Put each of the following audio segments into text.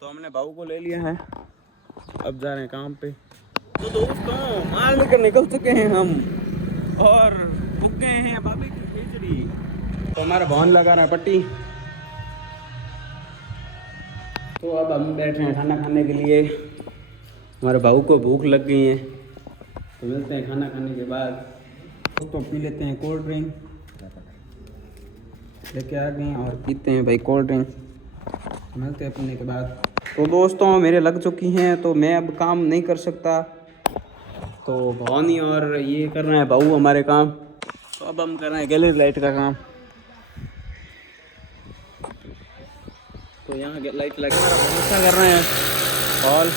तो हमने भाऊ को ले लिया है, अब जा रहे हैं काम पे। तो दोस्तों माल लेकर निकल चुके हैं हम और रुक गए हैं भाभी की खिचड़ी। तो हमारा भवन लगा रहा है पट्टी। तो अब हम बैठ रहे हैं खाना खाने के लिए। हमारे भाऊ को भूख लग गई है, तो मिलते हैं खाना खाने के बाद। तो पी लेते हैं कोल्ड ड्रिंक, लेके आ गए और पीते हैं भाई कोल्ड ड्रिंक। मिलते हैं पीने के बाद। तो दोस्तों मेरे लग चुकी हैं, तो मैं अब काम नहीं कर सकता, तो भवानी और ये कर रहे हैं भाऊ हमारे काम। तो अब हम कर रहे हैं गैलरी लाइट का काम। तो यहाँ लाइट लगा अच्छा कर रहे हैं हॉल।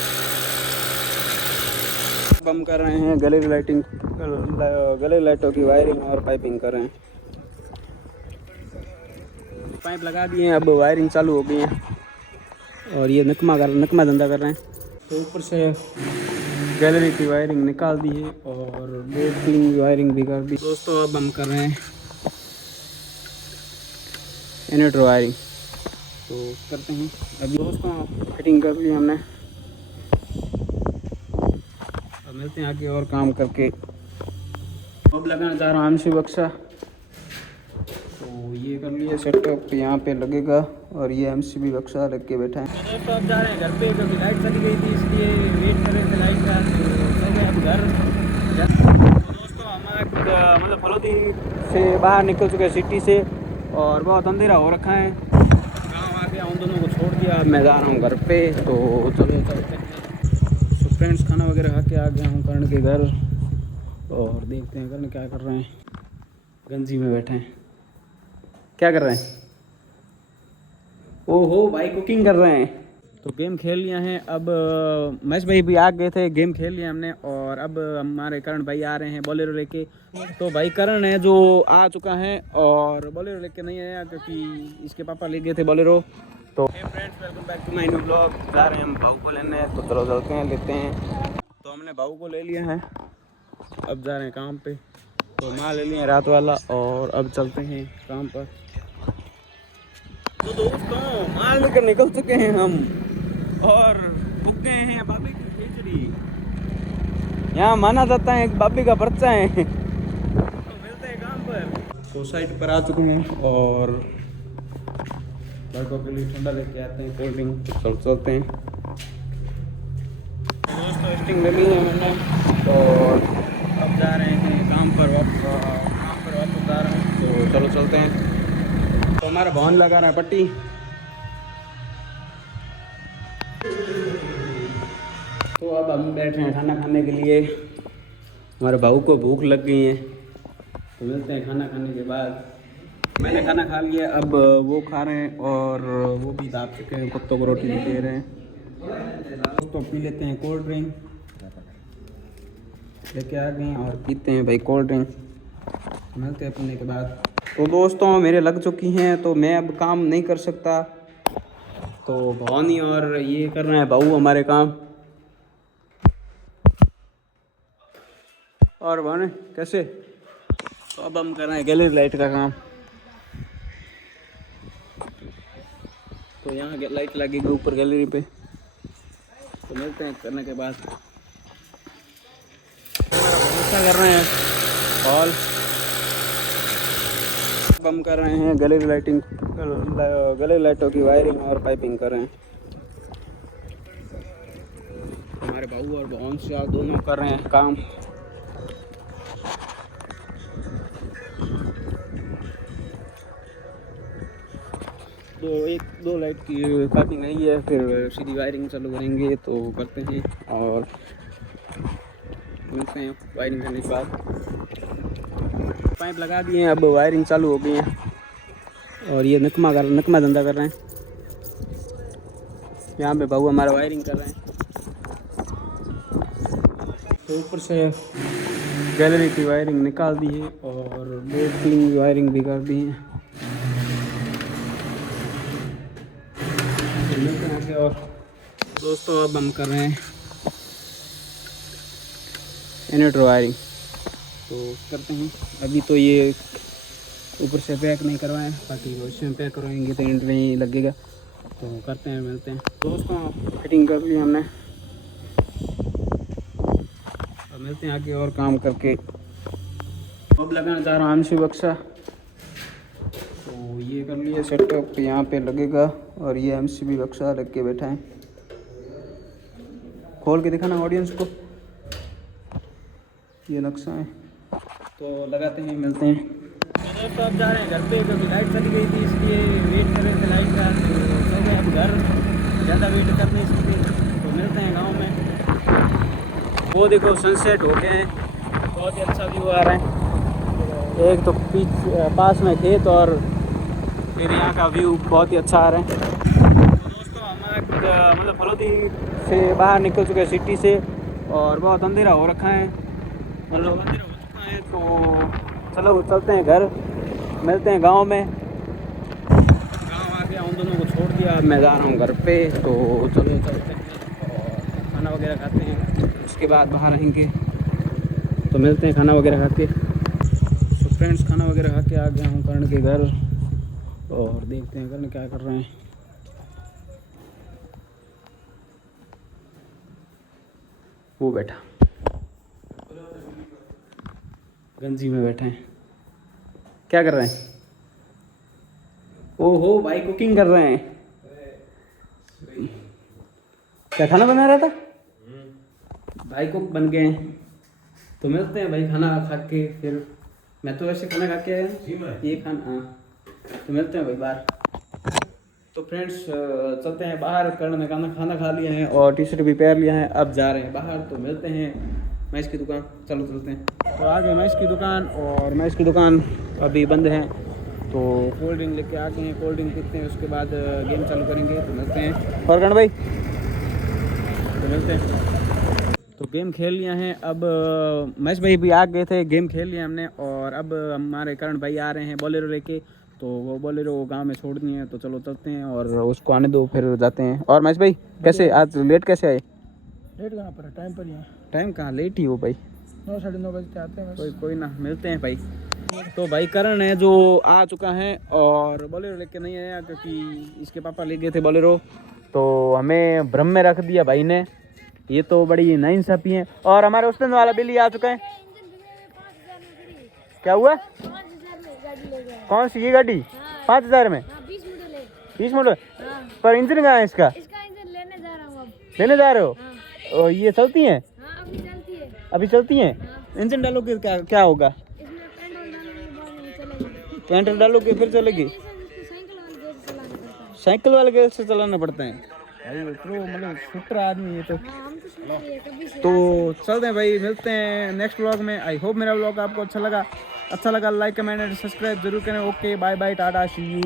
अब हम कर रहे हैं गैलरी लाइटिंग, गैलरी लाइटों की वायरिंग और पाइपिंग कर रहे हैं। पाइप लगा दिए हैं, अब वायरिंग चालू हो गई है और ये नकमा धंधा कर रहे हैं। तो ऊपर से गैलरी की वायरिंग निकाल दी है और बोर्ड की वायरिंग भी कर दी। दोस्तों अब हम कर रहे हैं इन्वर्टर वायरिंग, तो करते हैं अभी। दोस्तों फिटिंग कर ली हमने, अब मिलते हैं आगे और काम करके। अब लगाना चाह रहा हूँ एमसी बक्सा, तो ये कर लिए सेटअप यहाँ पे लगेगा और ये एमसीबी बक्सा लग के बैठा है। तो दोस्तों अब जा रहे हैं घर पे, क्योंकि लाइट चली गई थी इसलिए वेट कर रहे थे लाइट का। तो चल गए अब घर। तो दोस्तों हमारा मतलब फलोदी से बाहर निकल चुके हैं सिटी से, और बहुत अंधेरा हो रखा है। गाँव आ गया, उन दोनों को छोड़ दिया, अब मैं जा रहा हूँ घर पे। तो चलो चलते हैं। तो फ्रेंड्स खाना वगैरह खा के आ गया हूँ कर्ण के घर, और देखते हैं कर्ण क्या कर रहे हैं। गंजी में बैठे हैं, क्या कर रहे हैं? ओहो भाई कुकिंग कर रहे हैं। तो गेम खेल लिया है, अब महेश भाई भी आ गए थे, गेम खेल लिया हमने। और अब हमारे करण भाई आ रहे हैं बोलेरो लेके। तो भाई करण है जो आ चुका है, और बोलेरो लेके नहीं आया क्योंकि इसके पापा ले गए थे बोलेरो। तो friends welcome back to my new blog. जा रहे हैं हम भाऊ को लेने, तो चलो चलते हैं लेते हैं। तो हमने भाऊ को ले लिया है, अब जा रहे हैं काम पे। तो माल ले लिया रात वाला, और अब चलते हैं काम पर। तो दोस्तों माल लेकर निकल चुके हैं हम और रुक गए हैं भाभी की खिचड़ी। यहाँ माना जाता है भाभी का पर्चा है। तो मिलते हैं काम पर। तो साइड पर आ चुके हैं और लड़कों के लिए ठंडा लेके आते हैं, कोल्ड ड्रिंक। तो चलते हैं। तो दोस्तों स्टिंग ले ली है मैंने, और अब जा रहे हैं काम पर वापस जा रहे हैं। तो चलो चलते हैं। तो हमारा भवन लगा रहा है पट्टी। तो अब हम बैठ रहे हैं खाना खाने के लिए। हमारे भाऊ को भूख लग गई है, तो मिलते हैं खाना खाने के बाद। मैंने खाना खा लिया, अब वो खा रहे हैं और वो भी दाब चुके हैं, कुत्तों को रोटी भी दे रहे हैं। तो पी लेते हैं कोल्ड ड्रिंक, लेके आ गए और पीते हैं भाई कोल्ड ड्रिंक। मिलते हैं पीने के बाद। तो दोस्तों मेरे लग चुकी हैं, तो मैं अब काम नहीं कर सकता, तो भवानी और ये कर रहे हैं भाऊ हमारे काम। और भवानी कैसे? तो अब हम कर रहे हैं गैलरी लाइट का काम। तो यहाँ लाइट लगेगी ऊपर गैलरी पे, तो मिलते हैं करने के बाद। अच्छा कर रहे हैं हॉल। अब हम कर रहे हैं गैलरी लाइटिंग, गैलरी लाइटों की वायरिंग और पाइपिंग कर रहे हैं। हमारे भाऊ और बहन से दोनों कर रहे हैं काम। दो लाइट की पाइपिंग आई है, फिर सीधी वायरिंग चालू करेंगे। तो करते हैं और मिलते हैं वायरिंग करने के बाद। पाइप लगा दिए हैं, अब वायरिंग चालू हो गई है, और ये नकमा धंधा कर रहे हैं। यहाँ पे भाऊ हमारा वायरिंग कर रहे हैं। तो ऊपर से गैलरी की वायरिंग निकाल दी है और बोर्ड की वायरिंग भी कर दी है। और दोस्तों अब हम कर रहे हैं इन्वर्टर वायरिंग, तो करते हैं। अभी तो ये ऊपर से पैक नहीं करवाएं, बाकी भविष्य में पैक करवाएंगे तो इन्वर्टर नहीं लगेगा। तो करते हैं, मिलते हैं दोस्तों। फिटिंग कर ली हमने, अब मिलते हैं आगे और काम करके। अब लगाना चाह रहा हूँ एमसी बक्सा, तो ये कर लिया सेटअप, यहाँ पे लगेगा। और ये एमसीबी बक्सा लग के बैठा है। खोल के दिखाना ऑडियंस को, ये नक्शा है। तो लगाते हैं, मिलते हैं। तो दोस्तों अब जा रहे हैं घर पे, क्योंकि लाइट चली गई थी, इसलिए वेट कर रहे थे लाइट का। तो चल गए अब घर, ज़्यादा वेट करने इसलिए। तो मिलते हैं गाँव में। वो देखो सनसेट हो गया है, बहुत ही अच्छा व्यू आ रहा है। एक तो पास में खेत और फिर यहाँ का व्यू बहुत ही अच्छा आ रहा है। तो दोस्तों हमारे मतलब फलोदी से बाहर निकल चुके हैं सिटी से, और बहुत अंधेरा हो रखा है, मतलब अंधेरा हो चुका है। तो चलो चलते हैं घर, मिलते हैं गांव में। गांव आ गया, उन दोनों को छोड़ दिया, अब मैं जा रहा हूँ घर पे। तो चलो चलते हैं और खाना वगैरह खाते हैं, उसके बाद बाहर आएंगे। तो मिलते हैं खाना वगैरह खा के। तो फ्रेंड्स खाना वगैरह खा के आ गया हूँ करण के घर, और देखते हैं करण क्या कर रहे हैं। वो बैठा गंजी में बैठे हैं, क्या कर रहे हैं? ओहो भाई कुकिंग कर रहे हैं। क्या खाना बना रहा था? भाई कुक बन गए हैं। तो मिलते हैं भाई खाना खा के फिर। मैं तो वैसे खाना खा के आया, ये खाना। हाँ तो मिलते हैं भाई बाहर। तो फ्रेंड्स चलते हैं बाहर। करण ने खाना खा लिया है और टी शर्ट भी पहन लिया है, अब जा रहे हैं बाहर। तो मिलते हैं मैच की दुकान, चलो चलते हैं। तो आ गए मैच की दुकान, और मैच की दुकान अभी बंद है। तो कोल्ड ड्रिंक लेके आ गए हैं, कोल्ड ड्रिंक पीते हैं, उसके बाद गेम चालू करेंगे। तो मिलते हैं। और करण भाई तो मिलते हैं। तो गेम खेल लिया है, अब मैच भाई भी आ गए थे, गेम खेल लिया हमने। और अब हमारे करण भाई आ रहे हैं बोलेरो लेके, तो वो बोलेरो गांव में छोड़ दिए हैं। तो चलो चलते हैं और उसको आने दो, फिर जाते हैं। और मैच भाई कैसे आज लेट कैसे आए? लेट कहाँ पर है, टाइम पर ही है। टाइम कहाँ, लेट ही हो भाई। 9 साढ़े 9 बजे आते हैं। कोई ना, मिलते हैं भाई। तो भाई करण है जो आ चुका है, और बोलेरो लेके नहीं आया क्योंकि इसके पापा ले गए थे बोलेरो। तो हमें भ्रम में रख दिया भाई ने, ये तो बड़ी नाइंसाफी है। और हमारे उस्तन वाला बिल्ली आ चुका है। क्या हुआ? 5,000 में गाड़ी ले गया। कौन सी ये गाड़ी? 5,000 में? 20 मॉडल है। 20 मॉडल? हाँ। पर इंजन कहाँ है इसका? इसका इंजन लेने जा रहा हूँ अब। लेने जा रहे हो? हाँ। और ये चलती हैं? हाँ अभी चलती है। अभी चलती हैं? हाँ। इंजन डालोगे क्या क्या होगा? इसमें पेट्रोल डालने के बाद में चलेगी। पेट्रोल डालोगे फिर चलेगी? साइकिल वाले गेयर से साइकिल वाले गेयर से चलाना चलाना पड़ता है। पड़ता है भाई। मतलब शूटर आदमी ये तो। हाँ हम तो सुन रहे हैं कभी से। तो चलते हैं भाई, मिलते हैं नेक्स्ट व्लॉग में। आई होप मेरा व्लॉग आपको अच्छा लगा। लाइक कमेंट एंड सब्सक्राइब जरूर करें। Okay bye bye, tata see you.